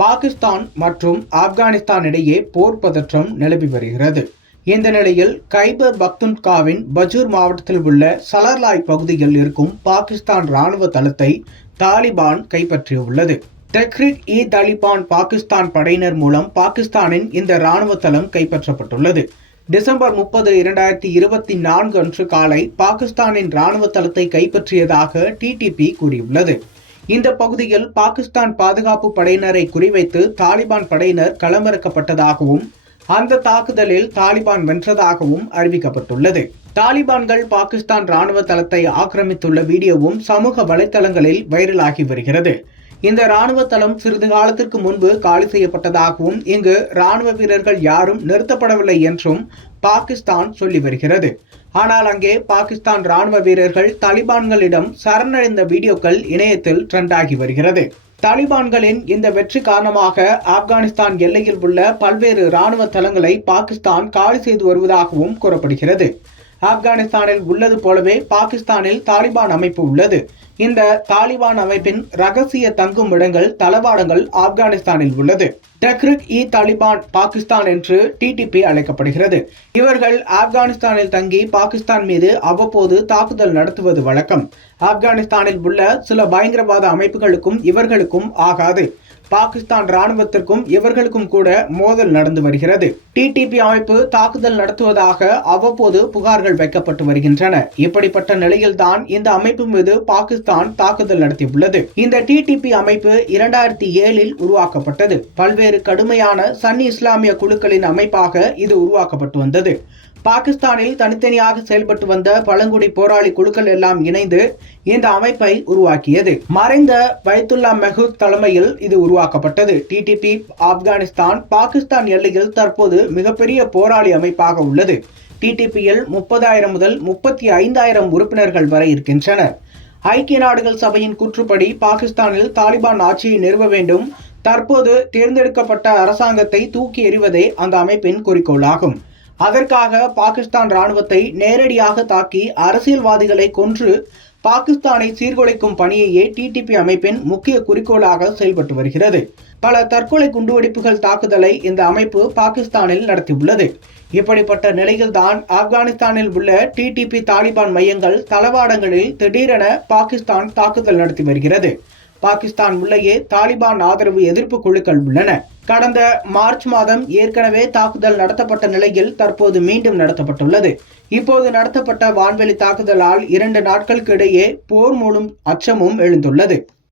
பாகிஸ்தான் மற்றும் ஆப்கானிஸ்தான் இடையே போர் பதற்றம் நிலவி வருகிறது. இந்த நிலையில் கைபர் பக்துன்காவின் பஜூர் மாவட்டத்தில் உள்ள சலர்லாய் பகுதியில் இருக்கும் பாகிஸ்தான் ராணுவ தளத்தை தாலிபான் கைப்பற்றியுள்ளது. தெஹ்ரிக்-இ-தாலிபான் பாகிஸ்தான் படையினர் மூலம் பாகிஸ்தானின் இந்த ராணுவ தளம் கைப்பற்றப்பட்டுள்ளது. டிசம்பர் 30, 2024 அன்று காலை பாகிஸ்தானின் ராணுவ தளத்தை கைப்பற்றியதாக டிடிபி கூறியுள்ளது. இந்த பகுதியில் பாகிஸ்தான் பாதுகாப்பு படையினரை குறிவைத்து தாலிபான் படையினர் களமிறக்கப்பட்டதாகவும் அந்த தாக்குதலில் தாலிபான் வென்றதாகவும் அறிவிக்கப்பட்டுள்ளது. தாலிபான்கள் பாகிஸ்தான் ராணுவ தளத்தை ஆக்கிரமித்துள்ள வீடியோவும் சமூக வலைதளங்களில் வைரலாகி வருகிறது. இந்த ராணுவ தளம் சிறிது காலத்திற்கு முன்பு காலி செய்யப்பட்டதாகவும் இங்கு ராணுவ வீரர்கள் யாரும் நிறுத்தப்படவில்லை என்றும் பாகிஸ்தான் சொல்லி வருகிறது. ஆனால் அங்கே பாகிஸ்தான் ராணுவ வீரர்கள் தாலிபான்களிடம் சரணடைந்த வீடியோக்கள் இணையத்தில் ட்ரெண்ட் ஆகி வருகிறது. தாலிபான்களின் இந்த வெற்றி காரணமாக ஆப்கானிஸ்தான் எல்லையில் உள்ள பல்வேறு ராணுவ தளங்களை பாகிஸ்தான் காலி செய்து வருவதாகவும் கூறப்படுகிறது. ஆப்கானிஸ்தானில் உள்ளது போலவே பாகிஸ்தானில் தாலிபான் அமைப்பு உள்ளது. இந்த தாலிபான் அமைப்பின் ரகசிய தங்கும் இடங்கள் தளவாடங்கள் ஆப்கானிஸ்தானில் உள்ளது. தெஹ்ரிக்-இ-தாலிபான் பாகிஸ்தான் என்று டிடிபி அழைக்கப்படுகிறது. இவர்கள் ஆப்கானிஸ்தானில் தங்கி பாகிஸ்தான் மீது அவ்வப்போது தாக்குதல் நடத்துவது வழக்கம். ஆப்கானிஸ்தானில் உள்ள சில பயங்கரவாத அமைப்புகளுக்கும் இவர்களுக்கும் ஆகாது. பாகிஸ்தான் ராணுவத்திற்கும் இவர்களுக்கும் கூட மோதல் நடந்து வருகிறது. டிடிபி அமைப்பு தாக்குதல் நடத்துவதாக அவ்வப்போது புகார்கள் வைக்கப்பட்டு வருகின்றன. இப்படிப்பட்ட நிலையில்தான் இந்த அமைப்பு மீது பாகிஸ்தான் தாக்குதல் நடத்தியுள்ளது. இந்த டிடிபி அமைப்பு 2007 உருவாக்கப்பட்டது. பல்வேறு கடுமையான சன்னி இஸ்லாமிய குழுக்களின் அமைப்பாக இது உருவாக்கப்பட்டு வந்தது. பாகிஸ்தானில் தனித்தனியாக செயல்பட்டு வந்த பழங்குடி போராளி குழுக்கள் எல்லாம் இணைந்து இந்த அமைப்பை உருவாக்கியது. மறைந்த பைத்துல்லா மெஹூத் தலைமையில் இது உருவாக்கப்பட்டது. டிடிபி ஆப்கானிஸ்தான் பாகிஸ்தான் எல்லையில் தற்போது மிகப்பெரிய போராளி அமைப்பாக உள்ளது. டிடிபியில் 30,000 முதல் 35,000 உறுப்பினர்கள் வரை இருக்கின்றனர். ஐக்கிய நாடுகள் சபையின் கூற்றுப்படி பாகிஸ்தானில் தாலிபான் ஆட்சியை நிறுவ வேண்டும். தற்போது தேர்ந்தெடுக்கப்பட்ட அரசாங்கத்தை தூக்கி எறிவதே அந்த அமைப்பின் குறிக்கோளாகும். அதற்காக பாகிஸ்தான் ராணுவத்தை நேரடியாக தாக்கி அரசியல்வாதிகளை கொன்று பாகிஸ்தானை சீர்குலைக்கும் பணியையே டிடிபி அமைப்பின் முக்கிய குறிக்கோளாக செயல்பட்டு வருகிறது. பல தற்கொலை குண்டுவெடிப்புகள் தாக்குதலை இந்த அமைப்பு பாகிஸ்தானில் நடத்தியுள்ளது. இப்படிப்பட்ட நிலையில்தான் ஆப்கானிஸ்தானில் உள்ள டிடிபி தாலிபான் மையங்கள் தளவாடங்களில் திடீரென பாகிஸ்தான் தாக்குதல் நடத்தி வருகிறது. பாகிஸ்தான் உள்ளேயே தாலிபான் ஆதரவு எதிர்ப்பு குழுக்கள் உள்ளன. கடந்த மார்ச் மாதம் ஏற்கனவே தாக்குதல் நடத்தப்பட்ட நிலையில் தற்போது மீண்டும் நடத்தப்பட்டுள்ளது. இப்போது நடத்தப்பட்ட வான்வெளி தாக்குதலால் 2 நாட்களுக்கு இடையே போர் மூலம் அச்சமும் எழுந்துள்ளது.